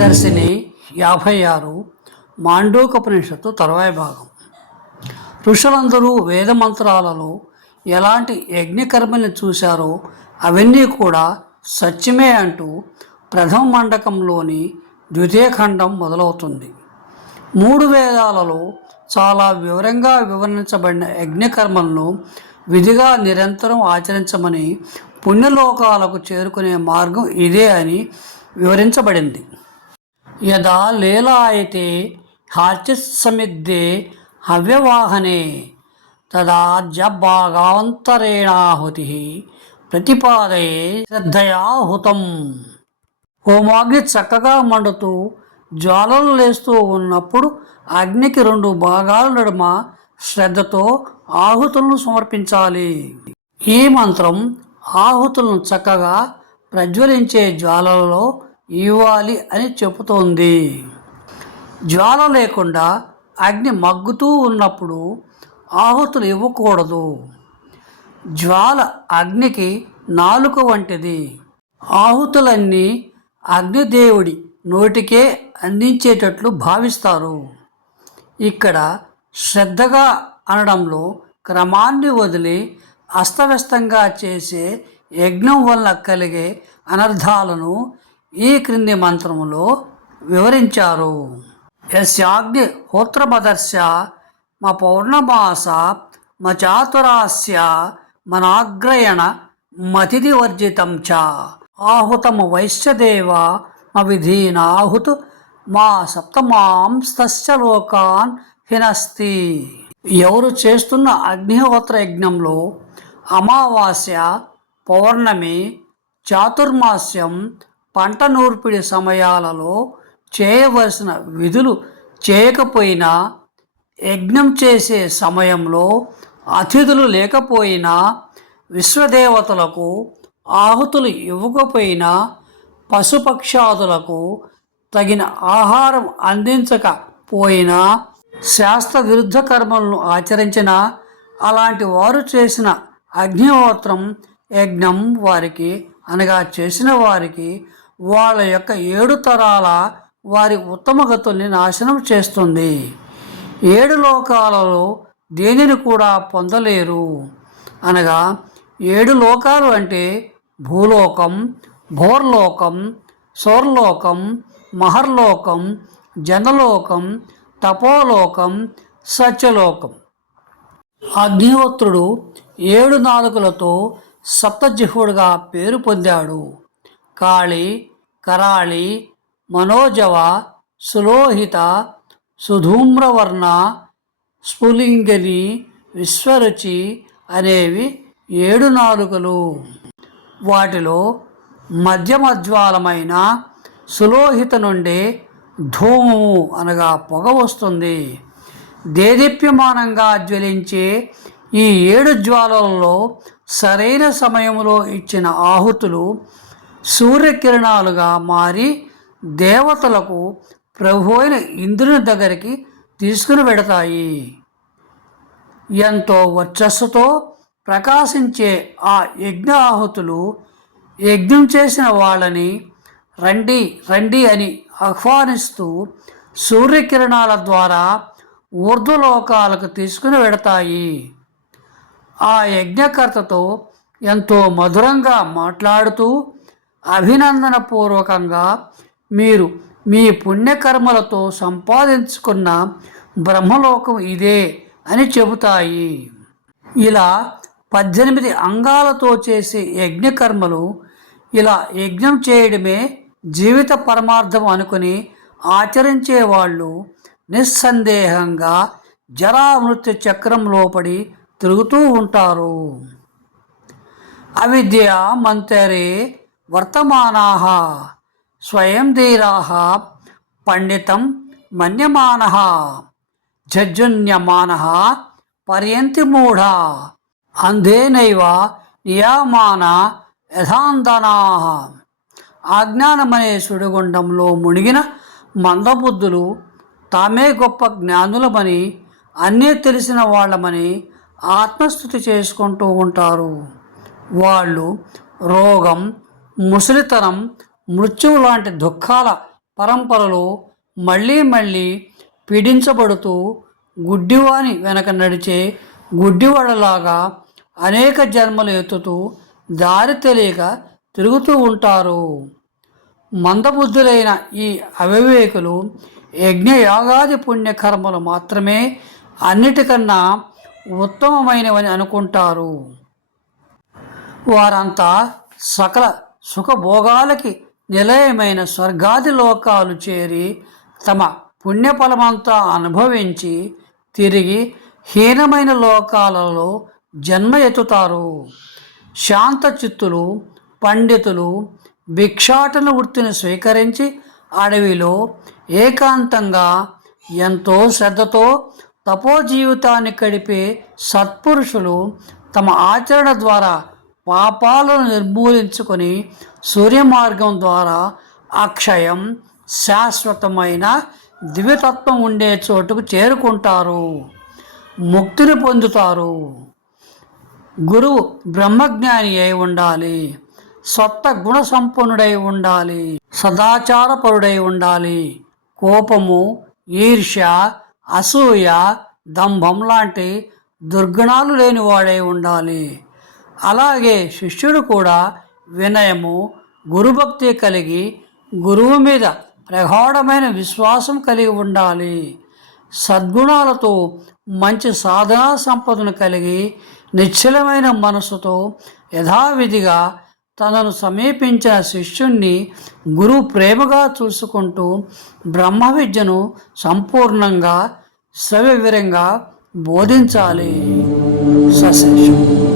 దర్శిని యాభై ఆరు మాండూకపనిషత్తు తర్వాయి భాగం. ఋషులందరూ వేదమంత్రాలలో ఎలాంటి యజ్ఞకర్మని చూశారో అవన్నీ కూడా సత్యమే అంటూ ప్రథమ మండకంలోని ద్వితీయ ఖండం మొదలవుతుంది. మూడు వేదాలలో చాలా వివరంగా వివరించబడిన యజ్ఞకర్మలను విధిగా నిరంతరం ఆచరించమని పుణ్యలోకాలకు చేరుకునే మార్గం ఇదే అని వివరించబడింది. యదా లీలాయతే హార్చిస్సమిద్దే హవ్యవాహనే తదా జబ్బాగాంతరేణాహుతి ప్రతిపాదయే శ్రద్ధయా హుతం హోమాగ్ని చక్కగా మండుతూ జ్వాలలు లేస్తూ ఉన్నప్పుడు అగ్నికి రెండు భాగాల నడుమ శ్రద్ధతో ఆహుతులను సమర్పించాలి. ఈ మంత్రం ఆహుతులను చక్కగా ప్రజ్వలించే జ్వాలలలో ఇవ్వాలి అని చెబుతోంది. జ్వాల లేకుండా అగ్ని మగ్గుతూ ఉన్నప్పుడు ఆహుతులు ఇవ్వకూడదు. జ్వాల అగ్నికి నాలుక వంటిది. ఆహుతులన్నీ అగ్నిదేవుడి నోటికే అందించేటట్లు భావిస్తారు. ఇక్కడ శ్రద్ధగా అనడంలో క్రమాన్ని వదిలి అస్తవ్యస్తంగా చేసే యజ్ఞం వల్ల కలిగే అనర్థాలను ఈ క్రింది మంత్రములో వివరించారు. యస్యాగ్ని హోత్రపదర్శ మా పౌర్ణమాస మా చాతురాస్య మనాగ్రయణ మతిథి వర్జితం చ. ఆహుతమ వైశ్యదేవ మా విధీనాహుతు మా సప్తమాంస్తస్య లోకాన్ హినస్తి. ఎవరు చేస్తున్న అగ్నిహోత్ర యజ్ఞంలో అమావాస్య పౌర్ణమి చాతుర్మాస్యం పంట నూర్పిడి సమయాలలో చేయవలసిన విధులు చేయకపోయినా యజ్ఞం చేసే సమయంలో అతిథులు లేకపోయినా విశ్వదేవతలకు ఆహుతులు ఇవ్వకపోయినా పశుపక్షాదులకు తగిన ఆహారం అందించకపోయినా శాస్త్ర విరుద్ధ కర్మలను ఆచరించిన అలాంటి వారు చేసిన అగ్నిహోత్రం యజ్ఞం వారికి అనగా చేసిన వారికి వాళ్ళ యొక్క ఏడు తరాల వారి ఉత్తమగతుల్ని నాశనం చేస్తుంది. ఏడు లోకాలలో దేనిని కూడా పొందలేరు. అనగా ఏడు లోకాలు అంటే భూలోకం భోర్లోకం సోర్లోకం మహర్లోకం జనలోకం తపోలోకం సత్యలోకం. అగ్నిహోత్రుడు ఏడు నాలుకలతో సప్తజిహ్వుడుగా పేరు పొందాడు. కాళి కరాళి మనోజవ సులోహిత సుధూమ్రవర్ణ స్ఫులింగని విశ్వరుచి అనేవి ఏడు నాలుకలు వాటిలో మధ్యమజ్వాలమైన సులోహిత నుండి ధూమము అనగా పొగ వస్తుంది. దేదీప్యమానంగా జ్వలించే ఈ ఏడు జ్వాలలలో సరైన సమయంలో ఇచ్చిన ఆహుతులు సూర్యకిరణాలుగా మారి దేవతలకు ప్రభు అయిన ఇంద్రుని దగ్గరికి తీసుకుని వెడతాయి. ఎంతో వర్చస్సుతో ప్రకాశించే ఆ యజ్ఞ ఆహుతులు యజ్ఞం చేసిన వాళ్ళని రండి రండి అని ఆహ్వానిస్తూ సూర్యకిరణాల ద్వారా ఊర్ధ్వలోకాలకు తీసుకుని వెడతాయి. ఆ యజ్ఞకర్తతో ఎంతో మధురంగా మాట్లాడుతూ అభినందనపూర్వకంగా మీరు మీ పుణ్యకర్మలతో సంపాదించుకున్న బ్రహ్మలోకం ఇదే అని చెబుతాయి. ఇలా పద్దెనిమిది అంగాలతో చేసే యజ్ఞకర్మలు ఇలా యజ్ఞం చేయడమే జీవిత పరమార్థం అనుకుని ఆచరించే వాళ్ళు నిస్సందేహంగా జరామృత్యు చక్రం లోపడి తిరుగుతూ ఉంటారు. అవిద్య మంతరే వర్తమానా స్వయం ధీరా పండితం మన్యమాన జజ్జున్యమాన పర్యంతి మూఢ అంధేనైవ నియామాన యథాంధనా అజ్ఞానమనే సుడిగుండంలో మునిగిన మందబుద్ధులు తామే గొప్ప జ్ఞానులమని అన్నీ తెలిసిన వాళ్ళమని ఆత్మస్థుతి చేసుకుంటూ ఉంటారు. వాళ్ళు రోగం ముసలితనం మృత్యువు లాంటి దుఃఖాల పరంపరలో మళ్ళీ మళ్ళీ పీడించబడుతూ గుడ్డివాని వెనక నడిచే గుడ్డివాడలాగా అనేక జన్మలు ఎత్తుతూ దారి తెలియక తిరుగుతూ ఉంటారు. మందబుద్ధులైన ఈ అవివేకులు యజ్ఞయాగాది పుణ్యకర్మలు మాత్రమే అన్నిటికన్నా ఉత్తమమైనవని అనుకుంటారు. వారంతా సకల సుఖభోగాలకి నిలయమైన స్వర్గాది లోకాలు చేరి తమ పుణ్యఫలమంతా అనుభవించి తిరిగి హీనమైన లోకాలలో జన్మ ఎత్తుతారు. శాంతచిత్తులు పండితులు భిక్షాటన వృత్తిని స్వీకరించి అడవిలో ఏకాంతంగా ఎంతో శ్రద్ధతో తపో జీవితాన్ని గడిపే సత్పురుషులు తమ ఆచరణ ద్వారా పాపాలను నిర్మూలించుకొని సూర్యమార్గం ద్వారా అక్షయం శాశ్వతమైన దివ్యతత్వం ఉండే చోటుకు చేరుకుంటారు. ముక్తిని పొందుతారు. గురువు బ్రహ్మజ్ఞాని అయి ఉండాలి. సొత్త గుణ సంపన్నుడై ఉండాలి. సదాచారపరుడై ఉండాలి. కోపము ఈర్ష్య అసూయ దంభం లాంటి దుర్గుణాలు లేనివాడై ఉండాలి. అలాగే శిష్యుడు కూడా వినయము గురుభక్తి కలిగి గురువు మీద ప్రగాఢమైన విశ్వాసం కలిగి ఉండాలి. సద్గుణాలతో మంచి సాధనా సంపదను కలిగి నిశ్చలమైన మనసుతో యథావిధిగా తనను సమీపించిన శిష్యుణ్ణి గురువు ప్రేమగా చూసుకుంటూ బ్రహ్మ విద్యను సంపూర్ణంగా సవివరంగా బోధించాలి. సశేషం.